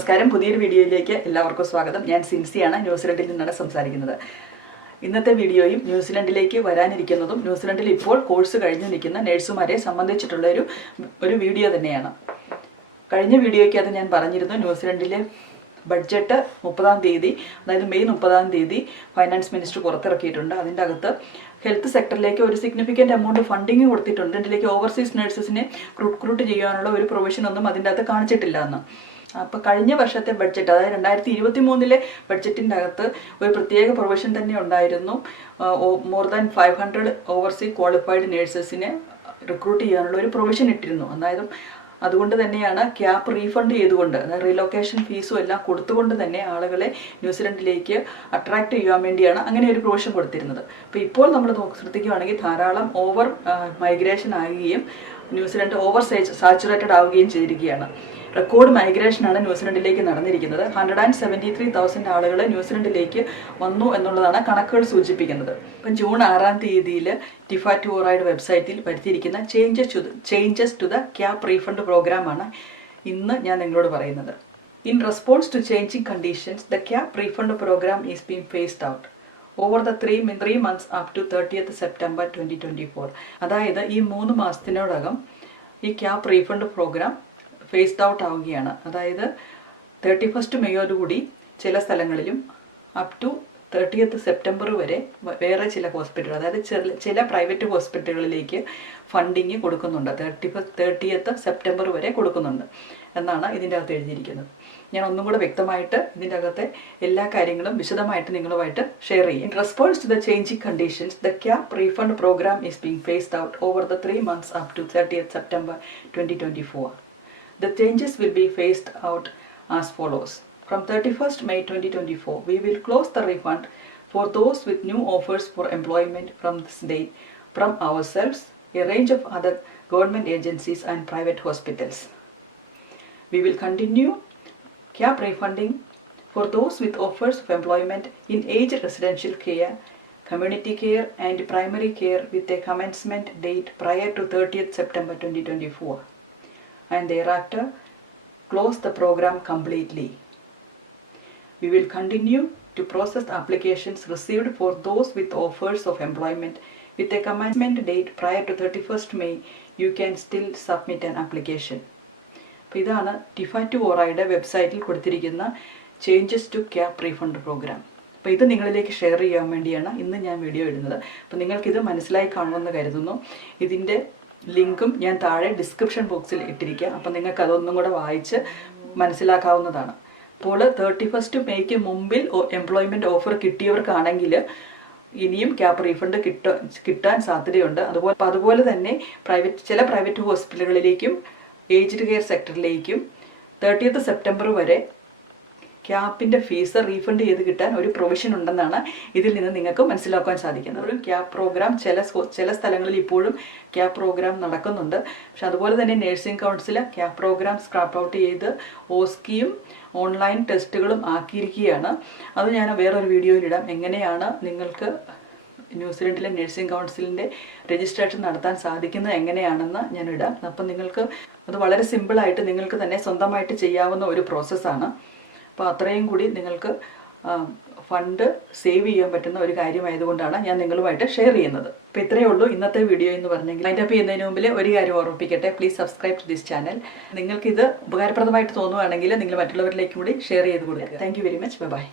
നമസ്കാരം. പുതിയൊരു വീഡിയോയിലേക്ക് എല്ലാവർക്കും സ്വാഗതം. ഞാൻ സിൻസിയാണ് ന്യൂസിലൻഡിൽ നിന്നാണ് സംസാരിക്കുന്നത്. ഇന്നത്തെ വീഡിയോയും ന്യൂസിലൻഡിലേക്ക് വരാനിരിക്കുന്നതും ന്യൂസിലൻഡിൽ ഇപ്പോൾ കോഴ്സ് കഴിഞ്ഞു നിൽക്കുന്ന നഴ്സുമാരെ സംബന്ധിച്ചിട്ടുള്ള ഒരു ഒരു വീഡിയോ തന്നെയാണ്. കഴിഞ്ഞ വീഡിയോയ്ക്ക് അത് ഞാൻ പറഞ്ഞിരുന്നു ന്യൂസിലൻഡിലെ ബഡ്ജറ്റ് മുപ്പതാം തീയതി അതായത് മെയ് മുപ്പതാം തീയതി ഫൈനാൻസ് മിനിസ്റ്റർ പുറത്തിറക്കിയിട്ടുണ്ട്. അതിന്റെ അകത്ത് ഹെൽത്ത് സെക്ടറിലേക്ക് ഒരു സിഗ്നിഫിക്കന്റ് എമൗണ്ട് ഫണ്ടിങ് കൊടുത്തിട്ടുണ്ട്. ഇതിലേക്ക് ഓവർസീസ് നഴ്സസിനെ റിക്രൂട്ട് ചെയ്യാനുള്ള ഒരു പ്രൊവിഷൻ ഒന്നും അതിന്റെ അകത്ത് കാണിച്ചിട്ടില്ല എന്ന്. അപ്പോൾ കഴിഞ്ഞ വർഷത്തെ ബഡ്ജറ്റ് അതായത് രണ്ടായിരത്തി ഇരുപത്തി മൂന്നിലെ ബഡ്ജറ്റിന്റെ അകത്ത് ഒരു പ്രത്യേക പ്രൊവിഷൻ തന്നെ ഉണ്ടായിരുന്നു. More than five hundred oversea qualified നേഴ്സസിനെ recruit ചെയ്യാനുള്ള ഒരു പ്രൊവിഷൻ ഇട്ടിരുന്നു. അതായത് അതുകൊണ്ട് തന്നെയാണ് ക്യാപ് റീഫണ്ട് ചെയ്തുകൊണ്ട് റീലൊക്കേഷൻ ഫീസും എല്ലാം കൊടുത്തുകൊണ്ട് തന്നെ ആളുകളെ ന്യൂസിലൻഡിലേക്ക് അട്രാക്ട് ചെയ്യാൻ വേണ്ടിയാണ് അങ്ങനെ ഒരു പ്രൊവിഷൻ കൊടുത്തിരുന്നത്. അപ്പോൾ ഇപ്പോൾ നമ്മൾ ശ്രദ്ധിക്കുകയാണെങ്കിൽ ധാരാളം ഓവർ മൈഗ്രേഷൻ ആകുകയും ന്യൂസിലൻഡ് ഓവർ സാച്ചുറേറ്റഡ് ആവുകയും ചെയ്തിരിക്കുകയാണ്. റെക്കോർഡ് മൈഗ്രേഷനാണ് ന്യൂസിലൻഡിലേക്ക് നടന്നിരിക്കുന്നത്. Hundred and seventy three thousand ആളുകൾ ന്യൂസിലൻഡിലേക്ക് വന്നു എന്നുള്ളതാണ് കണക്കുകൾ സൂചിപ്പിക്കുന്നത്. ഇപ്പം ജൂൺ ആറാം തീയതിയിൽ ടിഫ ടൂറൈഡ് വെബ്സൈറ്റിൽ വരുത്തിയിരിക്കുന്ന changes to changes to the cap refund പ്രോഗ്രാമാണ് ഇന്ന് ഞാൻ നിങ്ങളോട് പറയുന്നത്. In response to changing conditions the cap refund programme is being phased out over the three three months up to thirtieth September twenty twenty four അതായത് ഈ മൂന്ന് മാസത്തിനോടകം ഈ cap refund programme phased out ആവുകയാണ്. അതായത് തേർട്ടി ഫസ്റ്റ് മെയ്യോടുകൂടി ചില സ്ഥലങ്ങളിലും up to thirtieth September വരെ വേറെ ചില ഹോസ്പിറ്റലുകൾ അതായത് ചെറിയ ചില പ്രൈവറ്റ് ഹോസ്പിറ്റലുകളിലേക്ക് ഫണ്ടിങ് കൊടുക്കുന്നുണ്ട്. തേർട്ടി തേർട്ടിയത്ത് സെപ്റ്റംബർ വരെ കൊടുക്കുന്നുണ്ട് എന്നാണ് ഇതിന്റെ അകത്ത് എഴുതിയിരിക്കുന്നത്. ഞാൻ ഒന്നും കൂടെ വ്യക്തമായിട്ട് ഇതിന്റെ അകത്തെ എല്ലാ കാര്യങ്ങളും വിശദമായിട്ട് നിങ്ങളുമായിട്ട് ഷെയർ ചെയ്യും. In response to the changing conditions the cap refund programme is being phased out over the three months up to thirtieth September twenty twenty four The changes will be phased out as follows. From 31st May 2024, we will close the refund for those with new offers for employment from this date from ourselves, a range of other government agencies and private hospitals. We will continue cap refunding for those with offers of employment in aged residential care, community care and primary care with a commencement date prior to 30th September 2024 and thereafter close the program completely. We will continue to process applications received for those with offers of employment with a commencement date prior to 31st May. You can still submit an application. അപ്പോൾ ഇതാണ് ടിഫ to ഓറയുടെ വെബ്സൈറ്റിൽ കൊടുത്തിരിക്കുന്ന changes to cap refund programme അപ്പോൾ ഇത് നിങ്ങളിലേക്ക് share ചെയ്യാൻ വേണ്ടിയാണ് ഇന്ന് ഞാൻ വീഡിയോ ഇടുന്നത് അപ്പോൾ നിങ്ങൾക്കിത് മനസ്സിലായി കാണുമെന്ന് കരുതുന്നു ഇതിന്റെ ലിങ്കും ഞാൻ താഴെ ഡിസ്ക്രിപ്ഷൻ ബോക്സിൽ ഇട്ടിരിക്കാം അപ്പം നിങ്ങൾക്ക് അതൊന്നും കൂടെ വായിച്ച് മനസ്സിലാക്കാവുന്നതാണ്. അപ്പോൾ തേർട്ടി ഫസ്റ്റ് മെയ്ക്ക് മുമ്പിൽ എംപ്ലോയ്മെന്റ് ഓഫർ കിട്ടിയവർക്കാണെങ്കിൽ ഇനിയും ക്യാപ് റീഫണ്ട് കിട്ട കിട്ടാൻ സാധ്യതയുണ്ട്. അതുപോലെ അതുപോലെ തന്നെ പ്രൈവറ്റ് ചില പ്രൈവറ്റ് ഹോസ്പിറ്റലുകളിലേക്കും ഏജ്ഡ് കെയർ സെക്ടറിലേക്കും തേർട്ടിയത്ത് സെപ്റ്റംബർ വരെ ക്യാപ്പിന്റെ ഫീസ് റീഫണ്ട് ചെയ്ത് കിട്ടാൻ ഒരു പ്രൊവിഷൻ ഉണ്ടെന്നാണ് ഇതിൽ നിന്ന് നിങ്ങൾക്ക് മനസ്സിലാക്കാൻ സാധിക്കുന്നത്. ഒരു ക്യാപ് പ്രോഗ്രാം ചില ചില സ്ഥലങ്ങളിൽ ഇപ്പോഴും ക്യാപ് പ്രോഗ്രാം നടക്കുന്നുണ്ട്. പക്ഷെ അതുപോലെ തന്നെ nursing council cap programme scrap out ചെയ്ത് ഓസ്കിയും ഓൺലൈൻ ടെസ്റ്റുകളും ആക്കിയിരിക്കുകയാണ്. അത് ഞാൻ വേറൊരു വീഡിയോയിലിടാം എങ്ങനെയാണ് നിങ്ങൾക്ക് ന്യൂസിലൻഡിലെ നഴ്സിംഗ് കൗൺസിലിന്റെ രജിസ്ട്രേഷൻ നടത്താൻ സാധിക്കുന്നത് എങ്ങനെയാണെന്ന് ഞാൻ ഇടാം. അപ്പം നിങ്ങൾക്ക് അത് വളരെ സിമ്പിളായിട്ട് നിങ്ങൾക്ക് തന്നെ സ്വന്തമായിട്ട് ചെയ്യാവുന്ന ഒരു പ്രോസസ്സാണ്. അപ്പോൾ അത്രയും കൂടി നിങ്ങൾക്ക് ഫണ്ട് സേവ് ചെയ്യാൻ പറ്റുന്ന ഒരു കാര്യമായതുകൊണ്ടാണ് ഞാൻ നിങ്ങളുമായിട്ട് ഷെയർ ചെയ്യുന്നത്. അപ്പോൾ ഇത്രയേ ഉള്ളൂ. ഇന്നത്തെ വീഡിയോ എന്ന് പറഞ്ഞെങ്കിൽ അതിന്റെ അപ്പം ചെയ്യുന്നതിന് മുമ്പിൽ ഒരു കാര്യം ഓർമ്മിപ്പിക്കട്ടെ. Please subscribe to this channel നിങ്ങൾക്കിത് ഉപകാരപ്രദമായിട്ട് തോന്നുവാണെങ്കിൽ നിങ്ങൾ മറ്റുള്ളവരിലേക്കും കൂടി ഷെയർ ചെയ്ത് കൊടുക്കുക. Thank very much bye